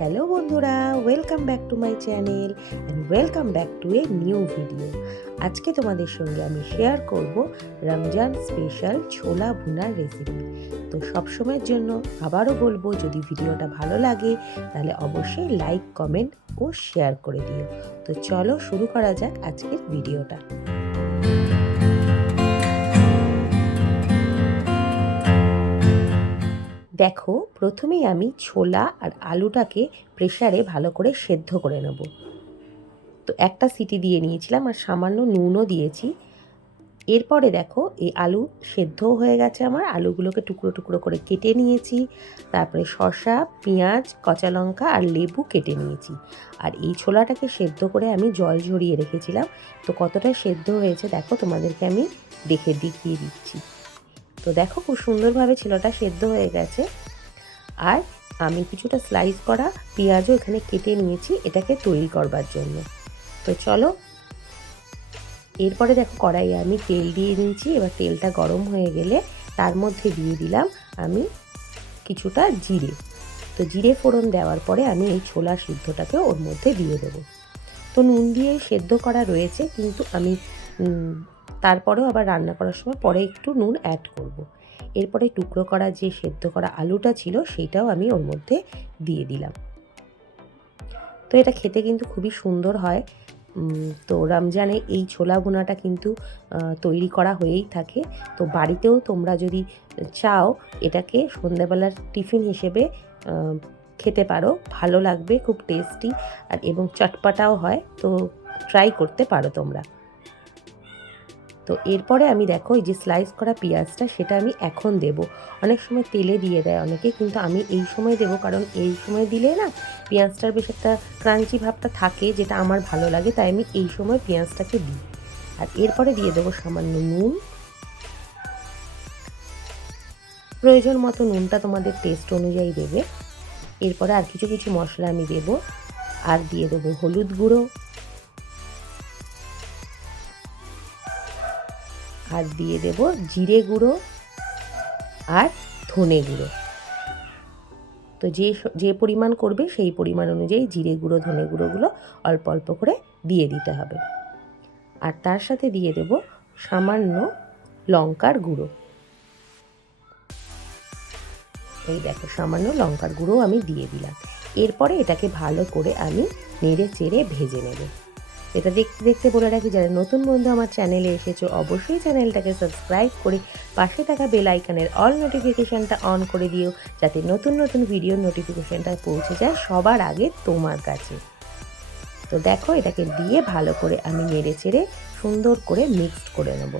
Hello বন্ধুরা, welcome back to my channel and welcome back to a new video. আজকে তোমাদের সঙ্গে আমি শেয়ার করব রমজান স্পেশাল ছোলা ভুনার রেসিপি। তো সবসময়ের জন্য আবারও বলবো, যদি ভিডিওটা ভালো লাগে তাহলে অবশ্যই লাইক, কমেন্ট ও শেয়ার করে দিও। তো চলো শুরু করা যাক আজকের ভিডিওটা। দেখো, প্রথমেই আমি ছোলা আর আলুটাকে প্রেসারে ভালো করে সেদ্ধ করে নেব। তো একটা সিটি দিয়ে নিয়েছিলাম আর সামান্য নুনও দিয়েছি। এরপরে দেখো, এই আলু সেদ্ধও হয়ে গেছে আমার। আলুগুলোকে টুকরো টুকরো করে কেটে নিয়েছি। তারপরে শসা, পেঁয়াজ, কাঁচা লঙ্কা আর লেবু কেটে নিয়েছি। আর এই ছোলাটাকে সেদ্ধ করে আমি জল ঝরিয়ে রেখেছিলাম। তো কতটা সেদ্ধ হয়েছে দেখো, তোমাদেরকে আমি দেখিয়ে দিচ্ছি। তো দেখো, খুব সুন্দরভাবে ছোলাটা সেদ্ধ হয়ে গেছে। আর আমি কিছুটা স্লাইস করা পেঁয়াজও এখানে কেটে নিয়েছি এটাকে তৈরি করবার জন্য। তো চলো, এরপরে দেখো কড়াইয়ে আমি তেল দিয়ে নিয়েছি। এবার তেলটা গরম হয়ে গেলে তার মধ্যে দিয়ে দিলাম আমি কিছুটা জিরে। তো জিরে ফোড়ন দেওয়ার পরে আমি এই ছোলা সিদ্ধটাকে ওর মধ্যে দিয়ে দেবো। তো নুন দিয়ে সেদ্ধ করা রয়েছে, কিন্তু আমি তারপরেও আবার রান্না করার সময় পরে একটু নুন অ্যাড করব। এরপরে টুকরো করা যে সেদ্ধ করা আলুটা ছিল সেইটাও আমি ওর মধ্যে দিয়ে দিলাম। তো এটা খেতে কিন্তু খুবই সুন্দর হয়। তো রমজানে এই ছোলা ভুনাটা কিন্তু তৈরি করা হয়েই থাকে। তো বাড়িতেও তোমরা যদি চাও এটাকে সন্ধ্যাবেলার টিফিন হিসেবে খেতে পারো, ভালো লাগবে, খুব টেস্টি আর এবং চটপাটাও হয়। তো ট্রাই করতে পারো তোমরা। তো এরপরে আমি দেখো, এই যে স্লাইস করা পেঁয়াজটা সেটা আমি এখন দেব। অনেক সময় তেলে দিয়ে দেয় অনেকে, কিন্তু আমি এই সময় দেবো, কারণ এই সময় দিলে না পেঁয়াজটার বেশ একটা ক্রাঞ্চি ভাবটা থাকে, যেটা আমার ভালো লাগে, তাই আমি এই সময় পেঁয়াজটাকে দিই। আর এরপরে দিয়ে দেবো সামান্য নুন। প্রয়োজন মতো নুনটা তোমাদের টেস্ট অনুযায়ী দেবে। এরপরে আর কিছু কিছু মশলা আমি দেবো। আর দিয়ে দেবো হলুদ গুঁড়ো, আর দিয়ে দেবো জিরে গুঁড়ো আর ধনে গুঁড়ো। তো যে পরিমাণ করবে সেই পরিমাণ অনুযায়ী জিরে গুঁড়ো, ধনে গুঁড়োগুলো অল্প অল্প করে দিয়ে দিতে হবে। আর তার সাথে দিয়ে দেব সামান্য লঙ্কার গুঁড়ো। এই দেখো, সামান্য লঙ্কার গুঁড়ো আমি দিয়ে দিলাম। এরপরে এটাকে ভালো করে আমি নেড়ে চেড়ে ভেজে নেব। এটা দেখতে দেখতে বলে রাখি, যারা নতুন বন্ধু আমার চ্যানেলে এসেছো অবশ্যই চ্যানেলটাকে সাবস্ক্রাইব করে পাশে থাকা বেল আইকনের অল নোটিফিকেশানটা অন করে দিও, যাতে নতুন নতুন ভিডিওর নোটিফিকেশানটা পৌঁছে যায় সবার আগে তোমার কাছে। তো দেখো, এটাকে দিয়ে ভালো করে আমি নেড়ে চেড়ে সুন্দর করে মিক্সড করে নেব।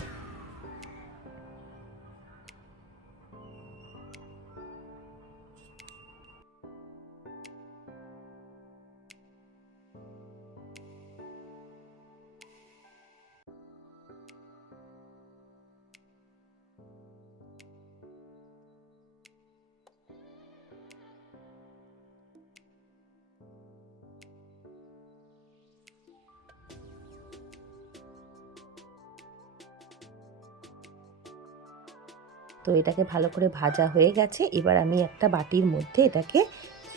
তো এটাকে ভালো করে ভাজা হয়ে গেছে। এবার আমি একটা বাটির মধ্যে এটাকে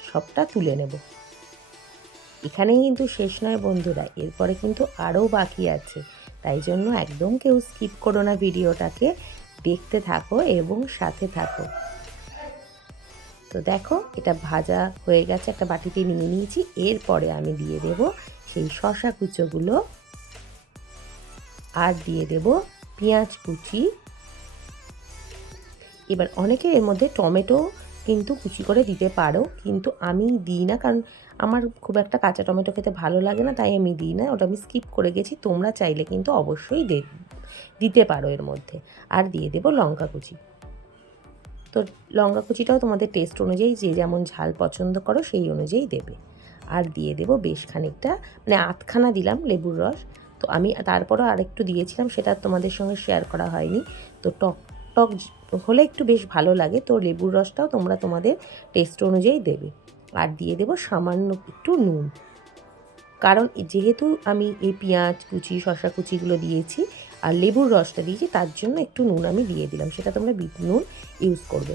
সবটা তুলে নেব। এখানেই কিন্তু শেষ নয় বন্ধুরা, এরপরে কিন্তু আরও বাকি আছে। তাই জন্য একদম কেউ স্কিপ করো না, ভিডিওটাকে দেখতে থাকো এবং সাথে থাকো। তো দেখো, এটা ভাজা হয়ে গেছে, একটা বাটিতে নিয়ে নিয়েছি। এরপরে আমি দিয়ে দেব সেই শসা কুচোগুলো, আর দিয়ে দেব পেঁয়াজ কুচি। এবার অনেকে এর মধ্যে টমেটো কিন্তু কুচি করে দিতে পারো, কিন্তু আমি দিই না, কারণ আমার খুব একটা কাঁচা টমেটো খেতে ভালো লাগে না, তাই আমি দিই না, ওটা আমি স্কিপ করে গেছি। তোমরা চাইলে কিন্তু অবশ্যই দিতে পারো এর মধ্যে। আর দিয়ে দেবো লঙ্কা কুচি। তো লঙ্কা কুচিটাও তোমাদের টেস্ট অনুযায়ী, যে যেমন ঝাল পছন্দ করো সেই অনুযায়ী দেবে। আর দিয়ে দেবো বেশ খানিকটা, মানে আধখানা দিলাম লেবুর রস। তো আমি তারপরও আরেকটু দিয়েছিলাম, সেটা তোমাদের সঙ্গে শেয়ার করা হয়নি। তো টক টক হলে একটু বেশ ভালো লাগে, তো লেবুর রসটাও তোমরা তোমাদের টেস্ট অনুযায়ী দেবে। আর দিয়ে দেবো সামান্য একটু নুন, কারণ যেহেতু আমি এই পেঁয়াজ কুচি, শসা কুচিগুলো দিয়েছি আর লেবুর রসটা দিয়েছি, তার জন্য একটু নুন আমি দিয়ে দিলাম। সেটা তোমরা বিট নুন ইউজ করবে।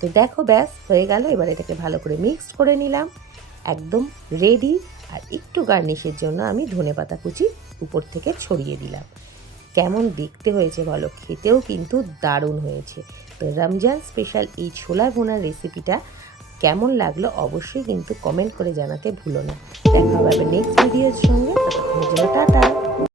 তো দেখো ব্যাস হয়ে গেল। এবার এটাকে ভালো করে মিক্সড করে নিলাম, একদম রেডি। আর একটু গার্নিশের জন্য আমি ধনেপাতা কুচি উপর থেকে ছড়িয়ে দিলাম। কেমন দেখতে হয়েছে বলো, খেতেও কিন্তু দারুণ হয়েছে। তো রমজান স্পেশাল এই ছোলা ভুনার রেসিপিটা কেমন লাগলো অবশ্যই কিন্তু কমেন্ট করে জানাতে ভুলো না। দেখা হবে নেক্সট ভিডিওর সঙ্গে, ততক্ষণের জন্য টাটা।